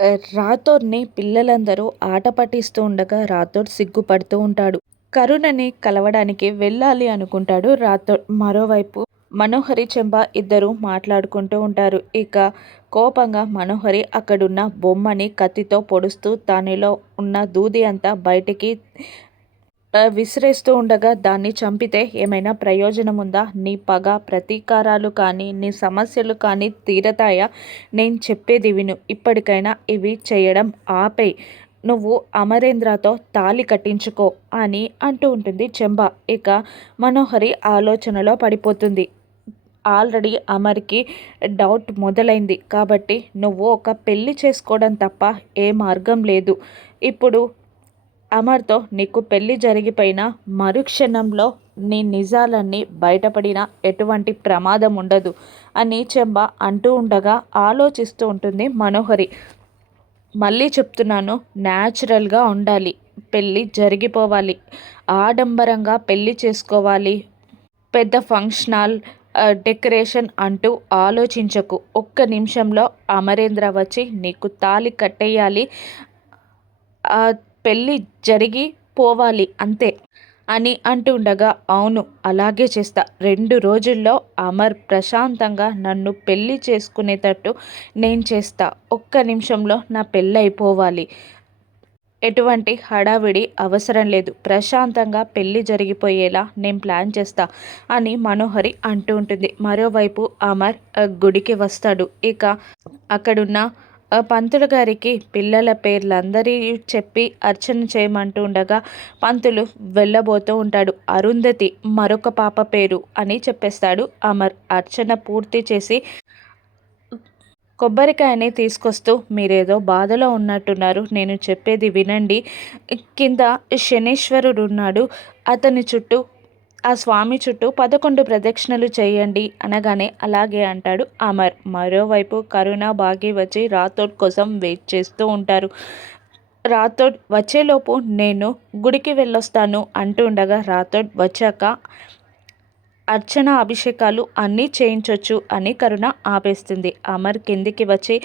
రాథోడ్‌ని పిల్లలందరూ ఆట పట్టిస్తూ ఉండగా రాథోడ్ సిగ్గుపడుతూ ఉంటాడు. కరుణని కలవడానికి వెళ్ళాలి అనుకుంటాడు రాథోడ్. మరోవైపు మనోహరి, చెంబ ఇద్దరూ మాట్లాడుకుంటూ ఉంటారు. ఇక కోపంగా మనోహరి అక్కడున్న బొమ్మని కత్తితో పొడుస్తూ దానిలో ఉన్న దూది అంతా బయటికి విసిరేస్తూ ఉండగా, దాన్ని చంపితే ఏమైనా ప్రయోజనం ఉందా? నీ పగ, ప్రతీకారాలు కానీ, నీ సమస్యలు కానీ తీరతాయా? నేను చెప్పేది విను. ఇప్పటికైనా ఇవి చేయడం ఆపేయ్. నువ్వు అమరేంద్రతో తాళి కట్టించుకో అని అంటూ ఉంటుంది చెంబ. ఇక మనోహరి ఆలోచనలో పడిపోతుంది. ఆల్రెడీ అమర్‌కి డౌట్ మొదలైంది. కాబట్టి నువ్వు ఒక పెళ్లి చేసుకోవడం తప్ప ఏ మార్గం లేదు. ఇప్పుడు అమర్‌తో నీకు పెళ్లి జరిగిపోయిన మరుక్షణంలో నీ నిజాలన్నీ బయటపడినా ఎటువంటి ప్రమాదం ఉండదు అని చెంబ అంటూ ఉండగా ఆలోచిస్తూ ఉంటుంది మనోహరి. మళ్ళీ చెప్తున్నాను, న్యాచురల్‌గా ఉండాలి. పెళ్ళి జరిగిపోవాలి. ఆడంబరంగా పెళ్లి చేసుకోవాలి. పెద్ద ఫంక్షన్ డెకరేషన్ అంటూ ఆలోచించకు. ఒక్క నిమిషంలో అమరేంద్ర వచ్చి నీకు తాళి కట్టేయాలి. పెళ్ళి జరిగి పోవాలి అంతే అని అంటుండగా, అవును అలాగే చేస్తా. 2 రోజుల్లో అమర్ ప్రశాంతంగా నన్ను పెళ్లి చేసుకునేటట్టు నేను చేస్తా. ఒక్క నిమిషంలో నా పెళ్ళైపోవాలి. ఎటువంటి హడావిడి అవసరం లేదు. ప్రశాంతంగా పెళ్లి జరిగిపోయేలా నేను ప్లాన్ చేస్తా అని మనోహరి అంటూ ఉంటుంది. మరోవైపు అమర్ గుడికి వస్తాడు. ఇక అక్కడున్న పంతులు గారికి పిల్లల పేర్లందరి చెప్పి అర్చన చేయమంటూ ఉండగా పంతులు వెళ్ళబోతూ ఉంటాడు. అరుంధతి మరొక పాప పేరు అని చెప్పేస్తాడు అమర్. అర్చన పూర్తి చేసి కొబ్బరికాయని తీసుకొస్తూ, మీరేదో బాధలో ఉన్నట్టున్నారు, నేను చెప్పేది వినండి. కింద శనీశ్వరుడు ఉన్నాడు. అతని చుట్టూ, ఆ స్వామి చుట్టూ 11 ప్రదక్షిణలు చేయండి అనగానే అలాగే అంటాడు అమర్. మరోవైపు కరుణ, బాగి వచ్చి రాథోడ్ కోసం వెయిట్ చేస్తూ ఉంటారు. రాథోడ్ వచ్చేలోపు నేను గుడికి వెళ్ళొస్తాను అంటూ ఉండగా, రాథోడ్ వచ్చాక అర్చన, అభిషేకాలు అన్నీ చేయించొచ్చు అని కరుణ ఆపేస్తుంది. అమర్ కిందికి వచ్చి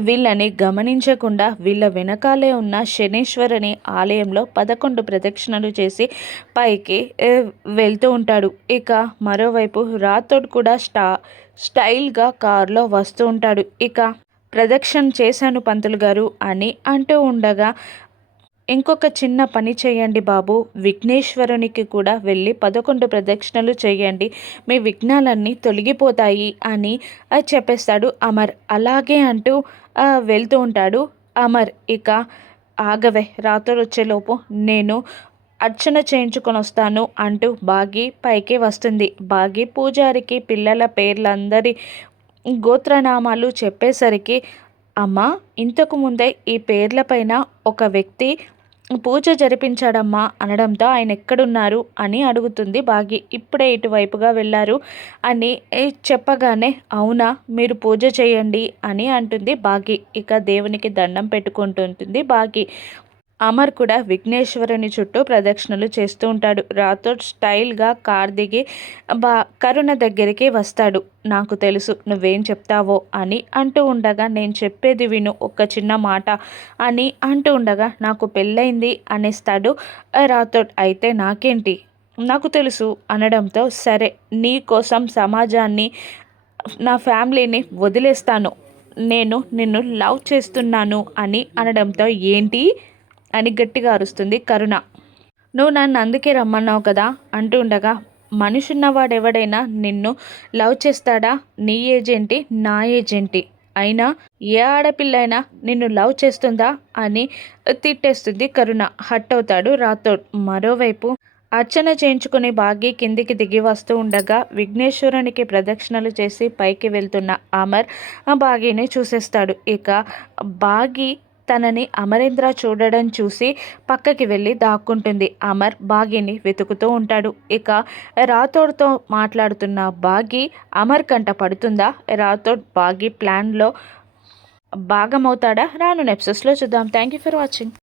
వీళ్ళని గమనించకుండా వీళ్ళ వెనకాలే ఉన్న శనీశ్వరుని ఆలయంలో 11 ప్రదక్షిణలు చేసి పైకి వెళ్తూ ఉంటాడు. ఇక మరోవైపు రాథోడ్ కూడా స్టైల్గా కారులో వస్తూ ఉంటాడు. ఇక ప్రదక్షిణ చేశాను పంతులు గారు అని అంటూ ఉండగా, ఇంకొక చిన్న పని చేయండి బాబు, విఘ్నేశ్వరునికి కూడా వెళ్ళి 11 ప్రదక్షిణలు చేయండి, మీ విఘ్నాలన్నీ తొలగిపోతాయి అని చెప్పేస్తాడు అమర్. అలాగే అంటూ వెళ్తూ ఉంటాడు అమర్. ఇక ఆగవే, రాత్రి వచ్చేలోపు నేను అర్చన చేయించుకొని వస్తాను అంటూ బాగి పైకి వస్తుంది. బాగి పూజారికి పిల్లల పేర్లందరి గోత్రనామాలు చెప్పేసరికి, అమ్మా ఇంతకు ముందే ఈ పేర్లపైన ఒక వ్యక్తి పూజ జరిపించాడమ్మా అనడంతో ఆయన ఎక్కడున్నారు అని అడుగుతుంది బాగి. ఇప్పుడే ఇటువైపుగా వెళ్ళారు అని చెప్పగానే, అవునా మీరు పూజ చేయండి అని అంటుంది బాగి. ఇక దేవునికి దండం పెట్టుకుంటుంటుంది బాగి. అమర్ కూడా విఘ్నేశ్వరుని చుట్టూ ప్రదక్షిణలు చేస్తూ ఉంటాడు. రాథోడ్ స్టైల్గా కార్ దిగి కరుణ దగ్గరికి వస్తాడు. నాకు తెలుసు నువ్వేం చెప్తావో అని అంటూ ఉండగా, నేను చెప్పేది విను ఒక చిన్న మాట అని అంటూ ఉండగా, నాకు పెళ్ళైంది అనేస్తాడు రాథోడ్. అయితే నాకేంటి, నాకు తెలుసు అనడంతో, సరే నీ కోసం సమాజాన్ని, నా ఫ్యామిలీని వదిలేస్తాను, నేను నిన్ను లవ్ చేస్తున్నాను అని అనడంతో, ఏంటి అని గట్టిగా అరుస్తుంది కరుణ. నువ్వు నన్ను అందుకే రమ్మన్నావు కదా అంటూ ఉండగా, మనిషిన్నవాడెవడైనా నిన్ను లవ్ చేస్తాడా? నీ ఏజేంటి, నా ఏజేంటి, అయినా ఏ ఆడపిల్లైనా నిన్ను లవ్ చేస్తుందా అని తిట్టేస్తుంది కరుణ. హట్ అవుతాడు రాథోడ్. మరోవైపు అర్చన చేయించుకుని బాగి కిందికి దిగి వస్తూ ఉండగా, విఘ్నేశ్వరునికి ప్రదక్షిణలు చేసి పైకి వెళ్తున్న అమర్ బాగిని చూసేస్తాడు. ఇక బాగి తనని అమరేంద్ర చూడడం చూసి పక్కకి వెళ్ళి దాక్కుంటుంది. అమర్ బాగిని వెతుకుతూ ఉంటాడు. ఇక రాథోడ్తో మాట్లాడుతున్న బాగి అమర్ కంట పడుతుందా? రాథోడ్ బాగి ప్లాన్లో భాగమవుతాడా? రాను ఎపిసోడ్స్లో చూద్దాం. Thank you for watching.